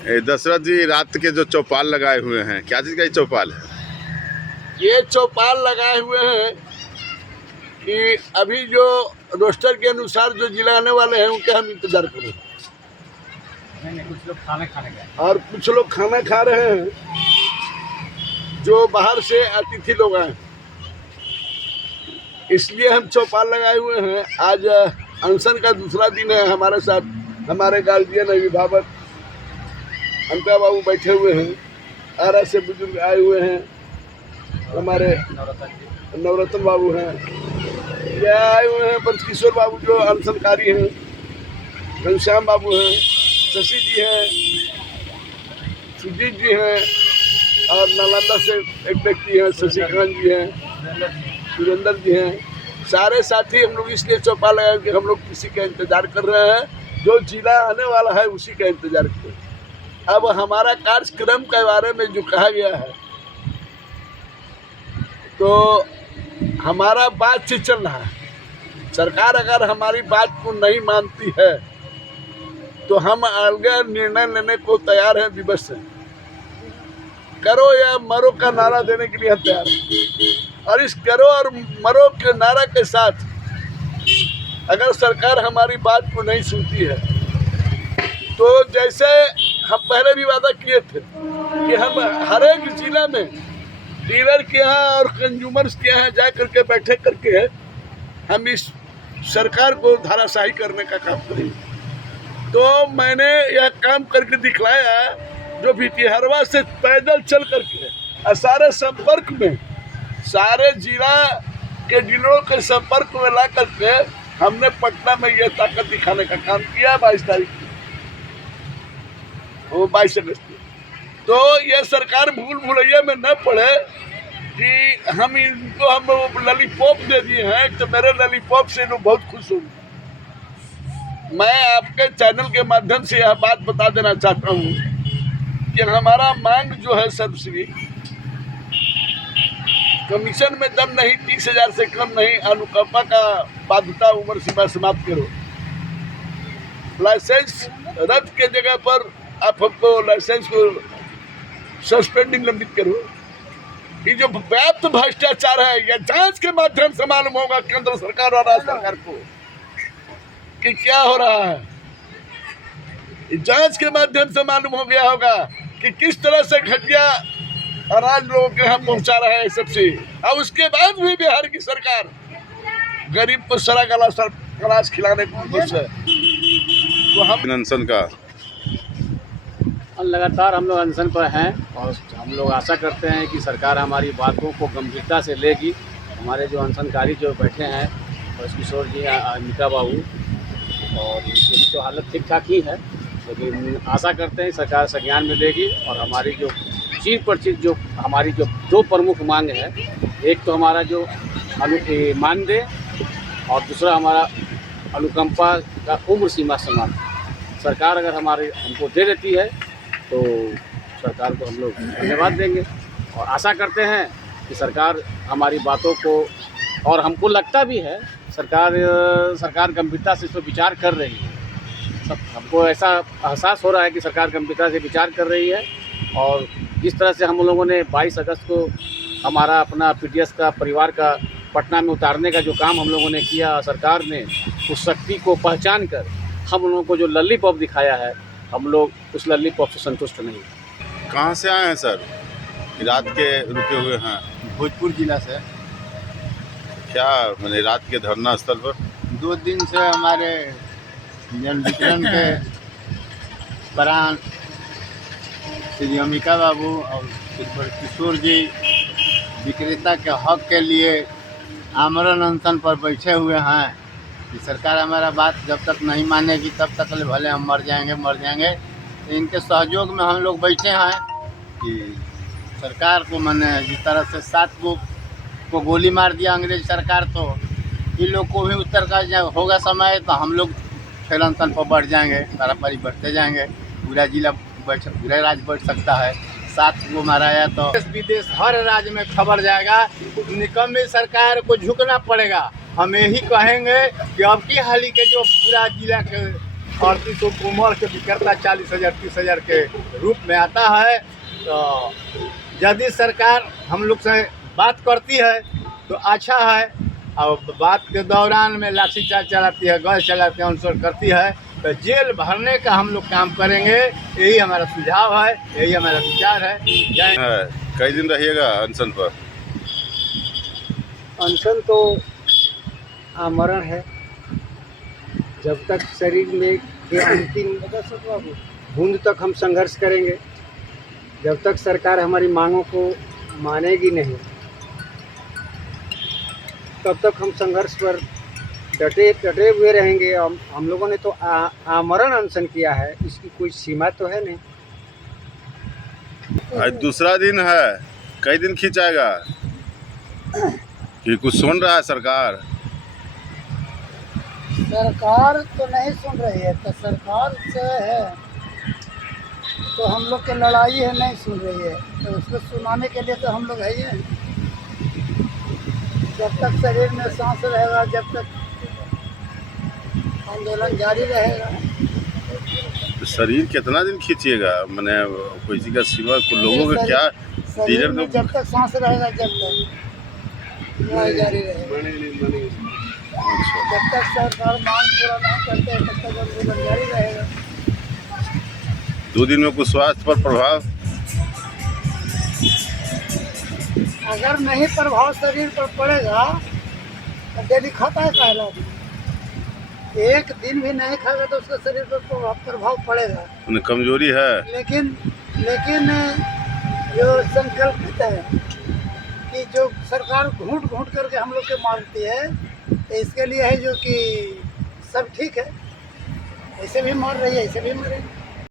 दशरथ जी, रात के जो चौपाल लगाए हुए हैं, क्या चीज़ का ये चौपाल है? ये चौपाल लगाए हुए हैं कि अभी जो रोस्टर के अनुसार जो जिला आने वाले हैं उनके हम इंतजार करें। नहीं, कुछ लोग खाना खाने गए और कुछ लोग खाना खा रहे हैं जो बाहर से अतिथि लोग आए, इसलिए हम चौपाल लगाए हुए हैं। आज अनशन का दूसरा दिन है। हमारे साथ हमारे गार्जियन अभिभावक अनका बाबू बैठे हुए हैं, आरा से बुजुर्ग आए हुए हैं, हमारे नवरत्न बाबू हैं, ये आए हुए हैं ब्रजकिशोर बाबू जो अनशनकारी हैं, घनश्याम बाबू हैं, शशि जी हैं, सुजीत जी हैं, और नालंदा से एक व्यक्ति हैं, शशिकांत जी हैं, सुरेंद्र जी हैं। सारे साथी हम लोग इसलिए चौपाल लगाए कि हम लोग किसी का इंतजार कर रहे हैं, जो जिला आने वाला है उसी का इंतजार कर रहे हैं। अब हमारा कार्यक्रम के बारे में जो कहा गया है, तो हमारा बातचीत चल रहा है। सरकार अगर हमारी बात को नहीं मानती है तो हम अलग निर्णय लेने को तैयार हैं, विवश हैं। करो या मरो का नारा देने के लिए हम तैयार हैं। और इस करो और मरो के नारा के साथ अगर सरकार हमारी बात को नहीं सुनती है, तो जैसे हम पहले भी वादा किए थे कि हम हर एक जिला में डीलर के यहाँ और कंज्यूमर्स के यहाँ जा करके बैठे करके हम इस सरकार को धाराशाही करने का काम करेंगे। तो मैंने यह काम करके दिखलाया, जो भितिहरवा से पैदल चल करके और सारे संपर्क में, सारे जिला के डीलरों के संपर्क में ला करके हमने पटना में यह ताकत दिखाने का काम किया। 22 तारीख को, 22 अगस्त को। तो यह सरकार भूल भुलैया में न पड़े कि हम इनको हम लॉलीपॉप दे दिए हैं, तो मेरे लॉलीपॉप से लोग बहुत खुश होंगे। मैं आपके चैनल के माध्यम से यह बात बता देना चाहता हूँ कि हमारा मांग जो है सब्सिडी, कमीशन में दम नहीं, 30,000 से कम नहीं, अनुकंपा का बाध्यता उम्र सीमा समाप्त करो, लाइसेंस रद्द के जगह पर आप हमको लाइसेंस को सस्पेंडिंग लंबित करो। ये जो व्याप्त भ्रष्टाचार है, यह जांच के माध्यम से मालूम होगा केंद्र सरकार और राज्य सरकार को कि क्या हो रहा है। जांच के माध्यम से मालूम हो गया होगा कि किस तरह से घटिया अनाज लोगों के हम पहुंचा रहा है सबसे। और उसके बाद भी बिहार की सरकार गरीब को सड़ा गला अनाज खिलाने को खुश है। तो हम अनशन का लगातार हम लोग अनशन पर हैं और हम लोग आशा करते हैं कि सरकार हमारी बातों को गंभीरता से लेगी। हमारे जो अनशनकारी जो बैठे हैं, ब्रजकिशोर जी, अनिका बाबू, और इनकी तो हालत ठीक ठाक ही है, लेकिन आशा करते हैं सरकार संज्ञान में लेगी और हमारी जो चीज़ पर चीज़ जो हमारी जो दो प्रमुख मांग है, एक तो हमारा जो मानदेय और दूसरा हमारा अनुकंपा का उम्र सीमा समाप्त। सरकार अगर हमारे हमको दे देती है तो सरकार को हम लोग धन्यवाद देंगे और आशा करते हैं कि सरकार हमारी बातों को, और हमको लगता भी है सरकार गंभीरता से इस पर विचार कर रही है। हमको ऐसा एहसास हो रहा है कि सरकार गंभीरता से विचार कर रही है। और जिस तरह से हम लोगों ने 22 अगस्त को हमारा अपना पीडीएस का परिवार का पटना में उतारने का जो काम हम लोगों ने किया, सरकार ने उस शक्ति को पहचान कर हम लोगों को जो लॉलीपॉप दिखाया है, हम लोग उस लॉलीपॉप से संतुष्ट नहीं। कहाँ से आए हैं सर? रात के रुके हुए हैं? भोजपुर जिला से। क्या मैंने रात के धरना स्थल पर 2 दिन से हमारे जन वितरण के प्राण श्री अमिका बाबू और श्री ब्रजकिशोर जी विक्रेता के हक के लिए आमरण अनशन पर बैठे हुए हैं कि सरकार हमारा बात जब तक नहीं मानेगी तब तक भले हम मर जाएंगे। तो इनके सहयोग में हम लोग बैठे हैं कि सरकार को मैंने जिस तरह से 7 को गोली मार दिया अंग्रेज सरकार, तो इन लोग को भी उत्तर का होगा समय तो हम लोग फिर अनशन पर बढ़ जाएंगे, पारी बढ़ते जाएंगे। पूरा जिला पूरा राज्य बढ़ सकता है। 7 को माराया तो देश विदेश हर राज्य में खबर जाएगा। निकम्मी सरकार को झुकना पड़ेगा। हम यही कहेंगे कि अब की हाल के जो पूरा जिला के 38 उम्र के विक्रेता 40,000 30,000 के रूप में आता है। तो यदि सरकार हम लोग से बात करती है तो अच्छा है, और बात के दौरान में लाठीचार्ज चलाती है, गैस चलाती है, अनशन करती है, तो जेल भरने का हम लोग काम करेंगे। यही हमारा सुझाव है, यही हमारा विचार है। कई दिन रहिएगा अनशन पर? अनशन तो आमरण है, जब तक शरीर में के अंतिम बूंद तक हम संघर्ष करेंगे। जब तक सरकार हमारी मांगों को मानेगी नहीं, तब तक हम संघर्ष पर डटे हुए रहेंगे। हम लोगों ने तो आमरण अनशन किया है, इसकी कोई सीमा तो है नहीं। आज दूसरा दिन है, कई दिन खिंचाएगा कि कुछ सुन रहा है सरकार? सरकार तो नहीं सुन रही है, तो सरकार से है तो हम लोग की लड़ाई है, नहीं सुन रही है, तो उसको सुनाने के लिए तो हम लोग है ही हैं। जब तक शरीर में सांस रहेगा, जब तक आंदोलन जारी रहेगा। तो शरीर कितना दिन खींचिएगा? मैंने किसी का सिवा लोगों का क्या शरीर डीलर में तो जब तक सांस रहेगा, जब तक लड़ाई जारी रहेगा। जब तक सरकार मांग पूरा नहीं करते तब तक आंदोलन जारी रहेगा। 2 दिन में कुछ स्वास्थ्य पर प्रभाव? अगर नहीं प्रभाव शरीर पर पड़ेगा तो डेली खाता है कहला, एक दिन भी नहीं खाएगा तो उसका शरीर पर प्रभाव पड़ेगा। उन्हें कमजोरी है। लेकिन जो संकल्पित है कि जो सरकार घूंट करके हम लोग के मारती है, तो इसके लिए है जो कि सब ठीक है, ऐसे भी मार रही है, ऐसे भी मरेंगे।